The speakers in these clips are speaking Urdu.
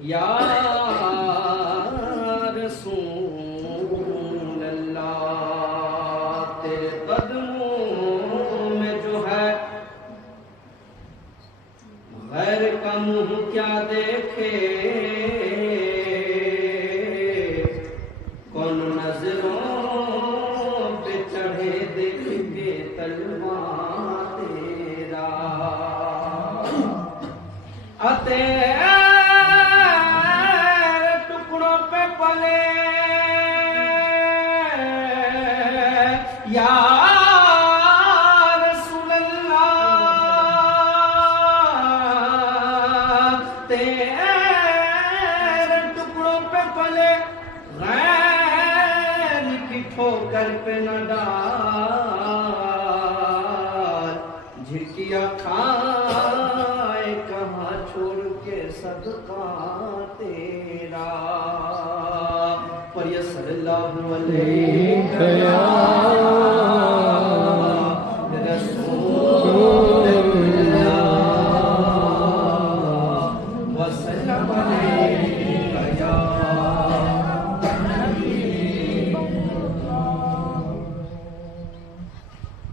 یا رسول اللہ تیرے قدموں میں جو ہے غیر کا منہ کیا دیکھے، کون نظروں پہ چڑھے دیکھ کے تلوار تیرا، تیرے ٹکڑوں پہ پلے یا رسول اللہ، تیرے ٹکڑوں پہ پلے غیر کی ٹھوکر پہ نہ ڈال، جھکیا کھائے کہاں چھوڑ کے صدقہ تیرا، پڑھیے صلی اللہ علیہ یا رسول اللہ وسلم علیہ یا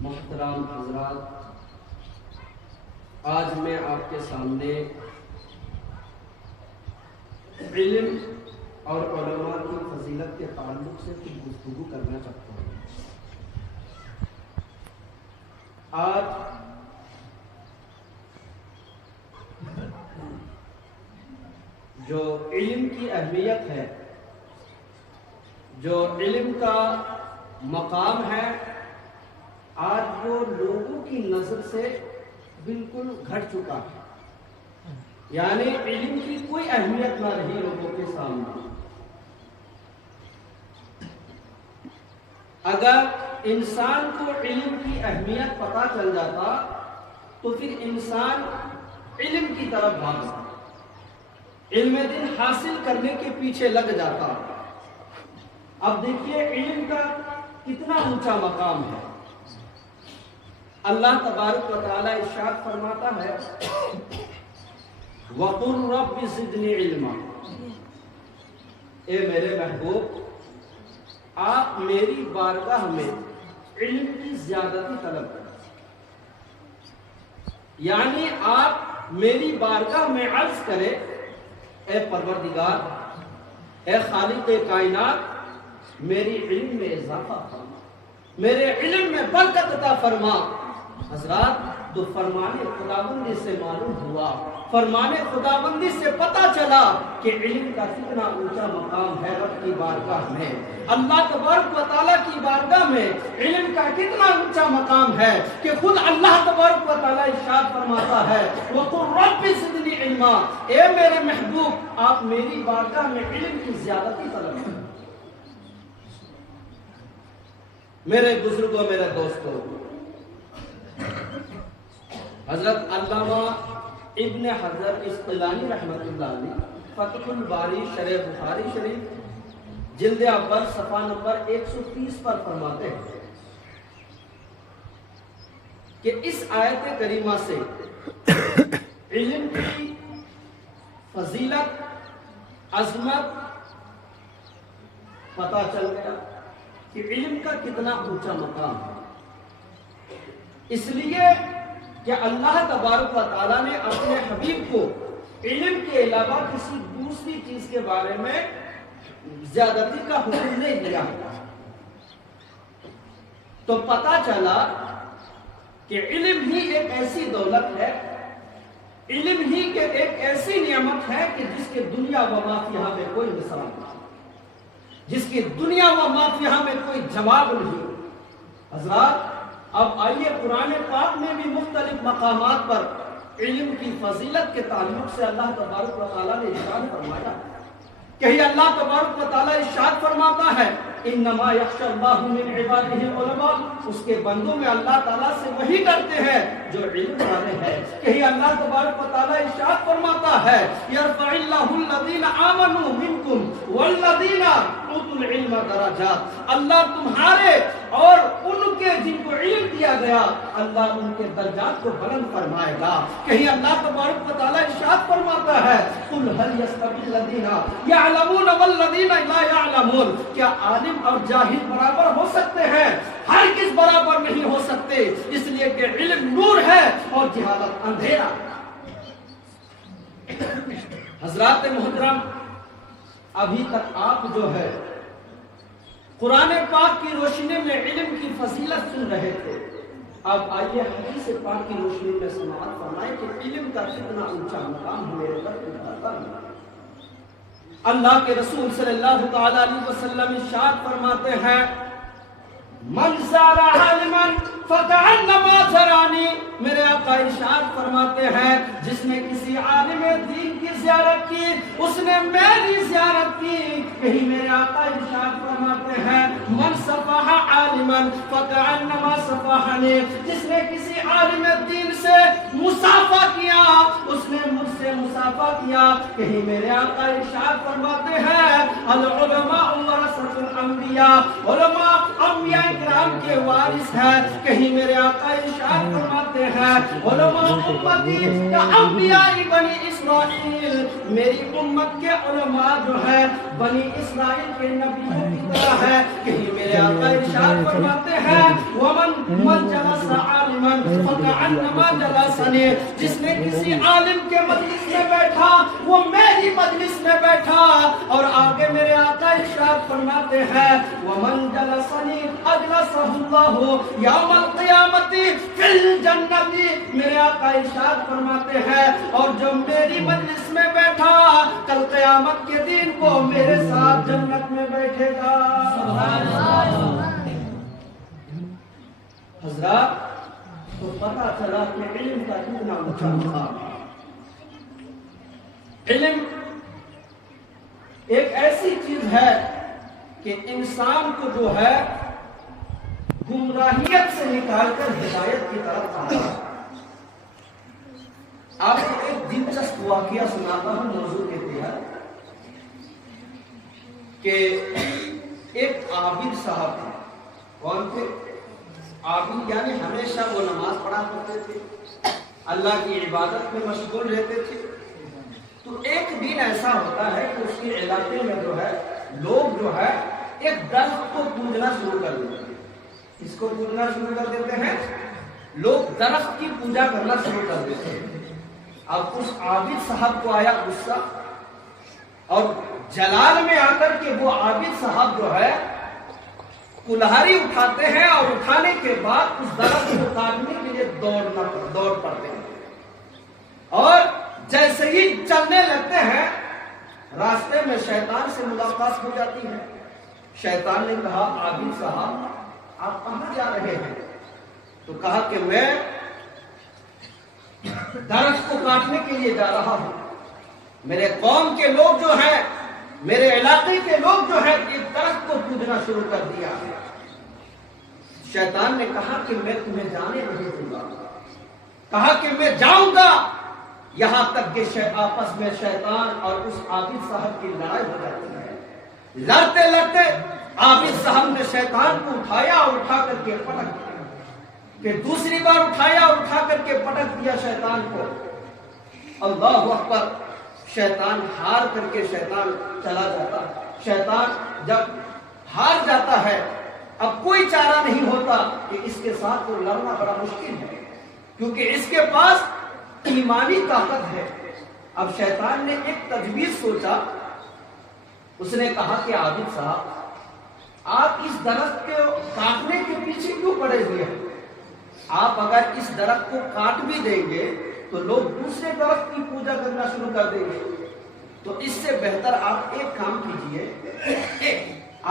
محترم حضرات، آج میں آپ کے سامنے علم اور علماء کی فضیلت کے تعلق سے کچھ گفتگو کرنا چاہتا ہوں۔ آج جو علم کی اہمیت ہے، جو علم کا مقام ہے، آج وہ لوگوں کی نظر سے بالکل گھٹ چکا ہے، یعنی علم کی کوئی اہمیت نہ رہی لوگوں کے سامنے۔ اگر انسان کو علم کی اہمیت پتہ چل جاتا تو پھر انسان علم کی طرف بھاگتا، علم دین حاصل کرنے کے پیچھے لگ جاتا۔ اب دیکھیے علم کا کتنا اونچا مقام ہے۔ اللہ تبارک و تعالی ارشاد فرماتا ہے وَقُلْ رَبِّ زِدْنِي عِلْمًا، اے میرے محبوب آپ میری بارگاہ میں علم کی زیادتی طلب کریں، یعنی آپ میری بارگاہ میں عرض کریں اے پروردگار، اے خالق کائنات، میری علم میں اضافہ فرما، میرے علم میں برکت عطا فرما۔ حضرات، تو فرمانے خداوندی سے معلوم ہوا، فرمانے خداوندی سے پتہ چلا کہ علم کا کتنا اونچا مقام ہے رب کی بارگاہ میں، اللہ تبارک و تعالیٰ کی بارگاہ میں علم کا کتنا اونچا مقام ہے کہ خود اللہ تبارک و تعالیٰ ارشاد فرماتا ہے وَقُلْ رَبِّ زِدْنِي عِلْمًا، اے میرے محبوب آپ میری بارگاہ میں علم کی زیادتی طلب کریں۔ میرے بزرگوں، میرے دوستوں، حضرت علامہ ابن حجر عسقلانی رحمۃ اللہ علیہ فتح الباری شرح بخاری شریف جلد اول صفحہ نمبر 130 پر فرماتے ہیں کہ اس آیت کریمہ سے علم کی فضیلت، عظمت پتہ چل گیا کہ علم کا کتنا اونچا مقام ہے، اس لیے کہ اللہ تبارک و تعالیٰ نے اپنے حبیب کو علم کے علاوہ کسی دوسری چیز کے بارے میں زیادتی کا حکم نہیں دیا، تو پتہ چلا کہ علم ہی ایک ایسی دولت ہے، علم ہی کہ ایک ایسی نعمت ہے کہ جس کے دنیا و ما فیہا میں کوئی مثال نہیں، جس کی دنیا و ما فیہا میں کوئی جواب نہیں۔ حضرات، اب آئیے قرآن پاک میں بھی مختلف مقامات پر علم کی فضیلت کے تعلق سے اللہ تبارک و تعالیٰ نے ارشاد فرمایا۔ کہیں اللہ تبارک و تعالیٰ ارشاد فرماتا ہے انما یخشی اللہ من عبادہ العلماء، اس کے بندوں میں اللہ تعالیٰ سے وہی ڈرتے ہیں جو علم والے ہیں۔ کہیں اللہ تبارک و تعالیٰ ارشاد فرماتا ہے یرفع اللہ الذین آمنوا منکم والذین اوتوا العلم درجات، اللہ تمہارے اور ان کے جن کو علم دیا گیا اللہ ان کے درجات کو بلند فرمائے گا۔ کہیں اللہ تبارک و تعالیٰ ارشاد فرماتا ہے قل هل يستوي الذین یعلمون والذین لا یعلمون، کیا عالم اور جاہل برابر ہو سکتے ہیں؟ ہرگز برابر نہیں ہو سکتے، اس لیے کہ علم نور ہے اور جہالت اندھیرا۔ حضرات محترم، ابھی تک آپ جو ہے قرآن پاک کی روشنی میں علم کی فضیلت سن رہے تھے، اب آئیے حدیث پاک کی روشنی میں سماعت فرمائیں کہ علم کا کتنا اونچا مقام میرے رب ہے۔ اللہ کے رسول صلی اللہ تعالی علیہ وسلم ارشاد فرماتے ہیں من زار عالما فکأنما زرانی، میرے آقا ارشاد فرماتے ہیں جس نے کسی عالم دین کی زیارت کی اس نے میری زیارت کی۔ کہیں میرے آقا ارشاد فرماتے ہیں من صفح عالما فکأنما صفحنی، جس نے کسی عالم دین سے مصافحہ کیا اس نے مجھ سے مصافحہ کیا۔ کہیں میرے آقا ارشاد فرماتے ہیں العلماء ورثۃ الانبیاء، علماء انبیاء کرام کے وارث ہیں۔ کہیں میرے آقا ارشاد فرماتے ہیں علماء امتی کا انبیاء بنی اسرائیل، میری امت کے علماء جو ہیں بنی اسرائیل کے نبیوں کی طرح ہے۔ کہیں میرے آقا ارشاد فرماتے ہیں ومن جلس عالما فکأنما جلسنی، جس نے کسی عالم کے مجلس میں بیٹھا وہ میری مجلس میں بیٹھا۔ اور آگے میرے آقا ارشاد فرماتے ہیں ومن جلسنی اجلسہ اللہ یوم القیامت فی الجنت، میرے آقا ارشاد فرماتے ہیں اور جو میری مجلس میں بیٹھا کل قیامت کے دن کو میرے ساتھ جنت میں بیٹھے گا۔ حضرات، تو پتہ چلا کہ علم کا کتنا اونچا مقام ہے۔ علم ایک ایسی چیز ہے کہ انسان کو جو ہے گمراہیت سے نکال کر ہدایت کی طرف آتا ہے۔ آپ کو ایک دلچسپ واقعہ سناتا ہوں موضوع کے تحت کہ ایک عابد صاحب تھے۔ کون تھے؟ عابد یعنی ہمیشہ وہ نماز پڑھا کرتے تھے، اللہ کی عبادت میں مشغول رہتے تھے۔ تو ایک دن ایسا ہوتا ہے کہ اس کے علاقے میں جو ہے لوگ جو ہے ایک درخت کو پوجنا شروع کر دیتے ہیں۔ اس کو پوجنا شروع کر دیتے ہیں، لوگ درخت کی پوجا کرنا شروع کر دیتے ہیں۔ اب اس عابد صاحب کو آیا غصہ اور جلال میں آ کر کے وہ عابد صاحب جو ہے کلہاڑی اٹھاتے ہیں اور اٹھانے کے بعد اس درخت کو کاٹنے کے لیے دوڑ پڑتے ہیں۔ اور جیسے ہی چلنے لگتے ہیں راستے میں شیطان سے ملاقات ہو جاتی ہے۔ شیطان نے کہا عابد صاحب آپ کہاں جا رہے ہیں؟ تو کہا کہ میں درخت کو کاٹنے کے لیے جا رہا ہوں، میرے قوم کے لوگ جو ہیں، میرے علاقے کے لوگ جو ہیں اس درخت کو پوجنا شروع کر دیا ہے۔ شیطان نے کہا کہ میں تمہیں جانے نہیں دوں گا، کہا کہ میں جاؤں گا، یہاں تک کہ آپس میں شیطان اور اس عابد صاحب کی لڑائی ہو جاتی ہے۔ لڑتے لڑتے عابد صاحب نے شیطان کو اٹھایا اور اٹھا کر کے پٹک دیا، پھر دوسری بار اٹھایا اور اٹھا کر کے پٹک دیا شیطان کو۔ اللہ اکبر! شیطان ہار کر کے شیطان چلا جاتا ہے۔ شیطان جب ہار جاتا ہے اب کوئی چارہ نہیں ہوتا کہ اس کے ساتھ تو لڑنا بڑا مشکل ہے، کیونکہ اس کے پاس ایمانی طاقت ہے۔ اب شیطان نے ایک تجویز سوچا، اس نے کہا کہ عابد صاحب آپ اس درخت کے کاٹنے کے پیچھے کیوں پڑے ہوئے ہیں؟ آپ اگر اس درخت کو کاٹ بھی دیں گے تو لوگ دوسرے درخت کی پوجا کرنا شروع کر دیں گے، تو اس سے بہتر آپ ایک کام کیجئے،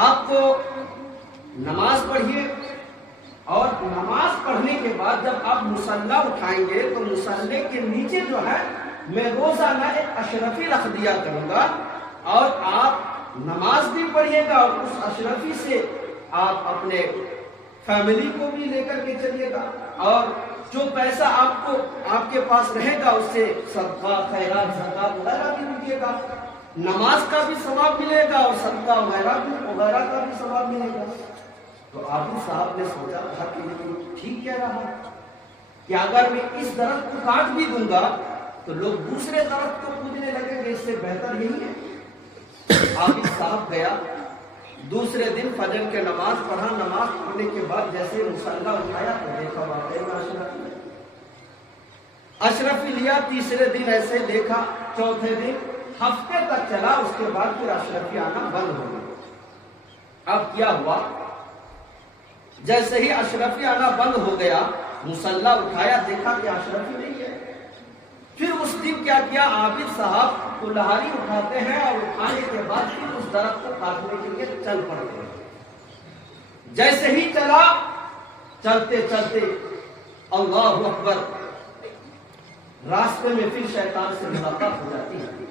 آپ کو نماز پڑھیے اور نماز پڑھنے کے بعد جب آپ مصلی اٹھائیں گے تو مصلی کے نیچے جو ہے میں روزانہ ایک اشرفی رکھ دیا کروں گا، اور آپ نماز بھی پڑھیے گا اور اس اشرفی سے آپ اپنے فیملی کو بھی لے کر کے چلیے گا، اور جو پیسہ آپ کے پاس رہے گا اس سے صدقہ، خیرات، زکات وغیرہ بھی دیجیے گا۔ نماز کا بھی ثواب ملے گا اور صدقہ وغیرہ کا بھی ثواب ملے گا۔ تو عابد صاحب نے سوچا تھا کہ یہ ٹھیک کہہ رہا ہے کہ اگر میں اس درخت کو کاٹ بھی دوں گا تو لوگ دوسرے درخت کو پوجنے لگیں گے، اس سے بہتر یہی ہے۔ عابد صاحب گیا، دوسرے دن فجر کے نماز پڑھا، نماز پڑھنے کے بعد جیسے مصلی اٹھایا تو دیکھا واقعی میں اشرفی لیا، تیسرے دن ایسے دیکھا، چوتھے دن، ہفتے تک چلا، اس کے بعد پھر اشرفی آنا بند ہو گیا۔ اب کیا ہوا، جیسے ہی اشرفی آنا بند ہو گیا، مصلی اٹھایا، دیکھا کہ اشرفی نہیں ہے۔ پھر اس دن کیا کیا، عابد صاحب کلہاڑی اٹھاتے ہیں اور اٹھانے کے بعد پھر اس درخت کو کاٹنے کے لیے چل پڑتے ہیں۔ جیسے ہی چلا، چلتے چلتے اللہ اکبر، راستے میں پھر شیطان سے ملاقات ہو جاتی ہے۔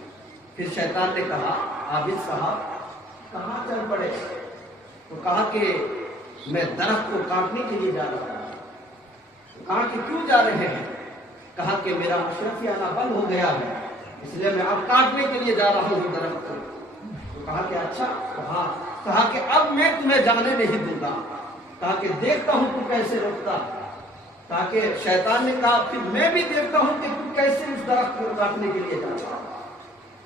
پھر شیطان نے کہا، عابد صاحب کہاں چل پڑے؟ تو کہا کہ میں درخت کو کاٹنے کے لیے جا رہا ہوں۔ کہا کہ کیوں جا رہے ہیں؟ کہا کہ میرا اشرفی آنا بند ہو گیا ہے، اس لیے میں اب کاٹنے کے لیے جا رہا ہوں درخت کو۔ تو کہا کہ اچھا، کہا کہ اب میں تمہیں جانے نہیں دوں گا۔ کہا کہ دیکھتا ہوں تو کیسے روکتا۔ کہا کہ شیطان نے کہا پھر میں بھی دیکھتا ہوں کہ تم کیسے اس درخت کو کاٹنے کے لیے جاتا۔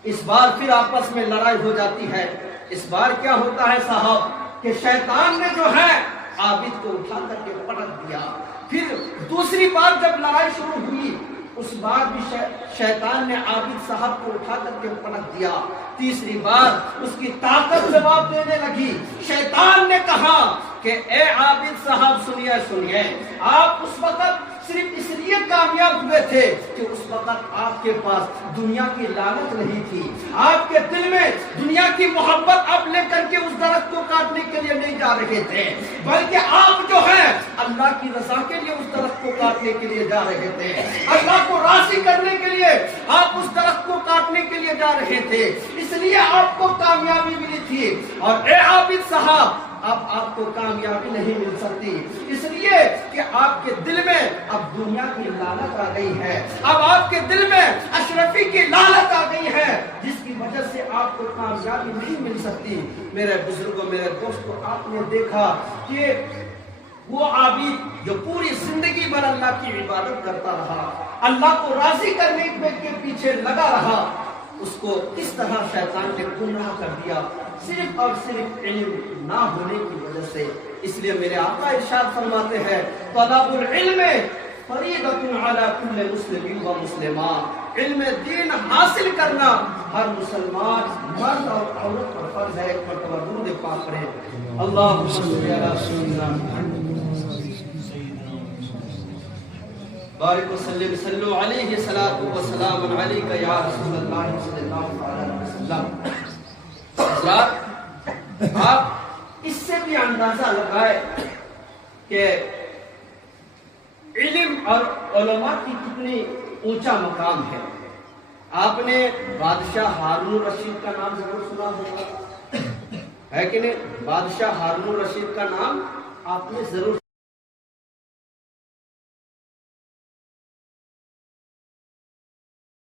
اس بار پھر آپس میں لڑائی ہو جاتی ہے۔ اس بار کیا ہوتا ہے صاحب کہ شیطان نے جو ہے عابد کو اٹھا کر کے پٹک دیا۔ پھر دوسری بار جب لڑائی شروع ہوئی، اس بار بھی شیطان نے عابد صاحب کو اٹھا کر کے پٹک دیا۔ تیسری بار اس کی طاقت جواب دینے لگی۔ شیطان نے کہا کہ اے عابد صاحب سنیے، آپ اس وقت صرف اس لیے کامیاب ہوئے تھے کہ اس وقت آپ کے پاس دنیا کی لالچ نہیں تھی، آپ کے دل میں دنیا کی محبت اب لے کر کے اس درخت کو کاٹنے کے لیے نہیں جا رہے تھے، بلکہ آپ جو ہے اللہ کی رضا کے لیے اس درخت کو کاٹنے کے لیے جا رہے تھے، اللہ کو راضی کرنے کے لیے آپ اس درخت کو کاٹنے کے لیے جا رہے تھے، اس لیے آپ کو کامیابی ملی تھی۔ اور اے عابد صاحب، اب آپ کو کامیابی نہیں مل سکتی، اس لیے کہ آپ کے دل میں اب دنیا کی لالچ آ گئی ہے، اب آپ کے دل میں اشرفی کی لالچ آ گئی ہے، جس کی وجہ سے آپ کو کامیابی نہیں مل سکتی۔ میرے بزرگوں، میرے دوستوں، آپ نے دیکھا کہ وہ عابد جو پوری زندگی بھر اللہ کی عبادت کرتا رہا، اللہ کو راضی کرنے کے پیچھے لگا رہا، اس کو کس طرح شیطان نے گمراہ کر دیا، صرف اور صرف علم نہ ہونے کی وجہ سے۔ اس لیے میرے آقا ارشاد فرماتے ہیں، طلب العلم فریضۃ علی کل مسلم و مسلمہ، علم دین حاصل کرنا ہر مسلمان مرد اور عورت پر فرض ہے۔ ایک مرتبہ درود پاک پڑھیں، اللہم صلی علی سیدنا محمد بارک وسلم، صلو علیہ الصلاۃ والسلام علیک یا رسول اللہ صلی اللہ علیہ وسلم۔ حضرات، آپ اس سے بھی اندازہ لگائے کہ علم اور علماء کی کتنی اونچا مقام ہے۔ آپ نے بادشاہ ہارون الرشید کا نام ضرور سنا ہوگا، ہے کہ نہیں؟ بادشاہ ہارون الرشید کا نام آپ نے ضرور